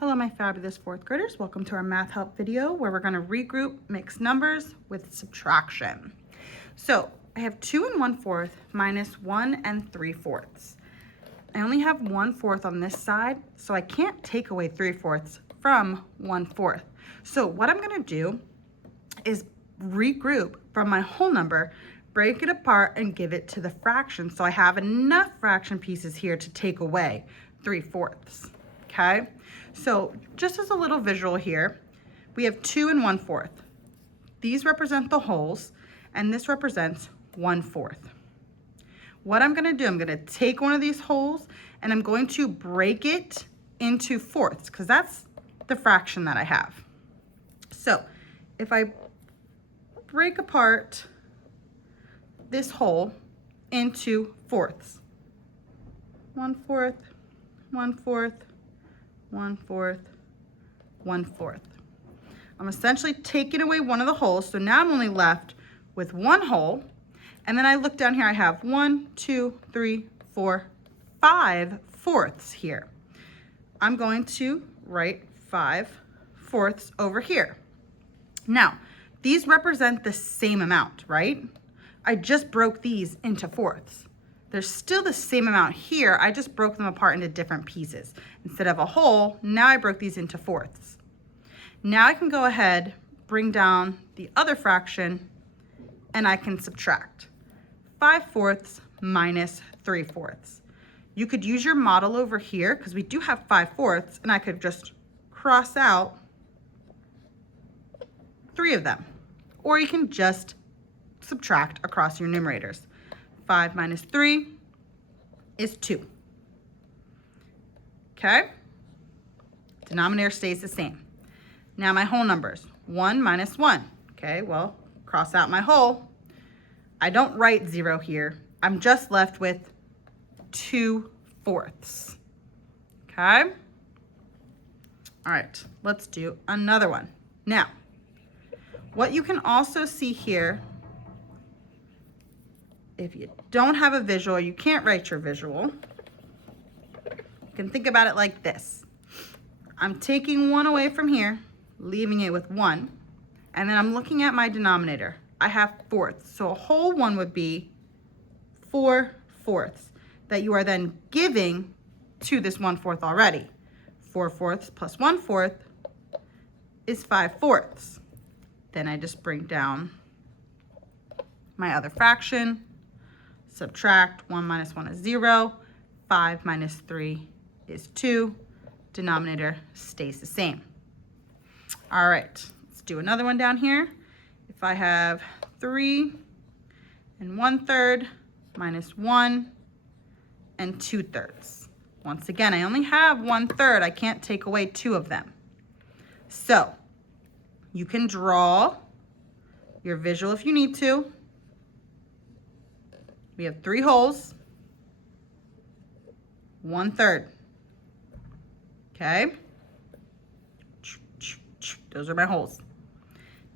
Hello, my fabulous fourth graders. Welcome to our math help video where we're going to regroup mixed numbers with subtraction. So I have 2 1/4 minus 1 3/4. I only have 1/4 on this side, so I can't take away 3/4 from 1/4. So what I'm going to do is regroup from my whole number, break it apart, and give it to the fraction. So I have enough fraction pieces here to take away 3/4. Okay, so just as a little visual here, we have 2 1/4. These represent the wholes, and this represents 1/4. What I'm gonna do, I'm gonna take one of these wholes and I'm going to break it into fourths, because that's the fraction that I have. So if I break apart this whole into fourths, 1/4, 1/4, 1/4, 1/4. I'm essentially taking away one of the wholes, so now I'm only left with one whole. And then I look down here, I have 1, 2, 3, 4, 5 fourths here. I'm going to write 5/4 over here. Now, these represent the same amount, right? I just broke these into fourths. There's still the same amount here, I just broke them apart into different pieces. Instead of a whole, now I broke these into fourths. Now I can go ahead, bring down the other fraction, and I can subtract. 5/4 minus 3/4. You could use your model over here, because we do have 5/4, and I could just cross out 3 of them. Or you can just subtract across your numerators. 5 minus 3 is 2. Okay? Denominator stays the same. Now my whole numbers, 1 minus 1. Okay, well, cross out my whole. I don't write 0 here. I'm just left with 2/4. Okay? All right, let's do another one. Now, what you can also see here, if you don't have a visual, you can't write your visual, you can think about it like this. I'm taking 1 away from here, leaving it with 1, and then I'm looking at my denominator. I have fourths, so a whole 1 would be 4/4 that you are then giving to this 1/4 already. 4/4 plus 1/4 is 5/4. Then I just bring down my other fraction, subtract. 1 minus 1 is 0, 5 minus 3 is 2. Denominator stays the same. All right, let's do another one down here. If I have 3 1/3 minus 1 2/3. Once again, I only have 1/3. I can't take away 2 of them. So you can draw your visual if you need to. We have 3 wholes, 1/3. Okay? Those are my wholes.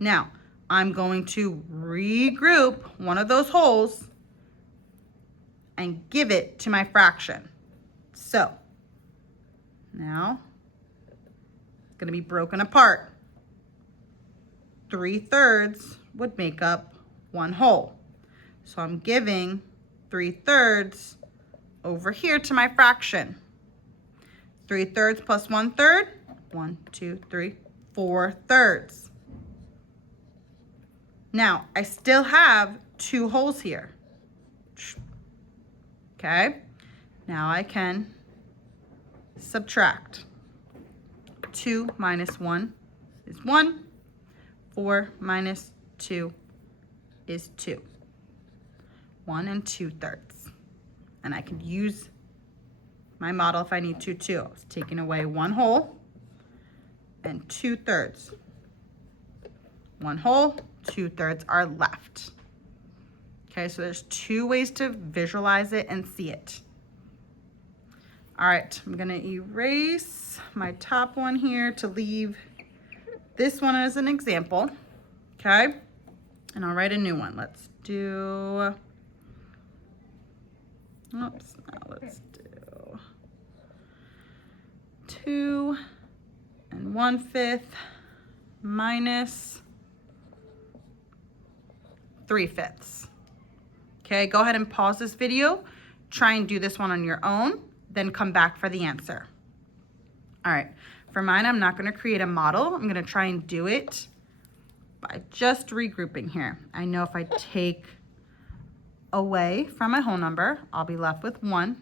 Now, I'm going to regroup one of those wholes and give it to my fraction. So, now it's going to be broken apart. 3/3 would make up 1 whole. So I'm giving 3/3 over here to my fraction. 3/3 plus 1/3, 1, 2, 3, 4/3. Now, I still have 2 wholes here. Okay, now I can subtract. 2 minus 1 is 1. 4 minus 2 is 2. 1 2/3. And I could use my model if I need to too. I was taking away 1 whole and 2/3. 1 whole, 2/3 are left. Okay, so there's 2 ways to visualize it and see it. All right, I'm gonna erase my top one here to leave this one as an example, okay? And I'll write a new one. Let's do, oops, now let's do 2 1/5 minus 3/5. Okay, go ahead and pause this video. Try and do this one on your own, then come back for the answer. All right, for mine, I'm not gonna create a model. I'm gonna try and do it by just regrouping here. I know if I take away from my whole number, I'll be left with 1.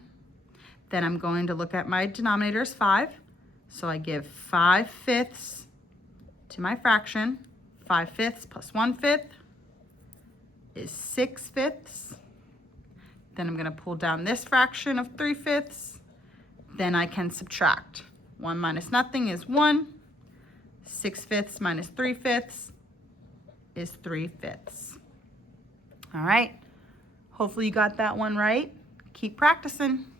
Then I'm going to look at my denominator is 5. So I give 5/5 to my fraction. 5/5 plus 1/5 is 6/5. Then I'm going to pull down this fraction of 3/5. Then I can subtract. 1 minus nothing is 1. 6/5 minus 3/5 is 3/5. All right. Hopefully you got that one right. Keep practicing.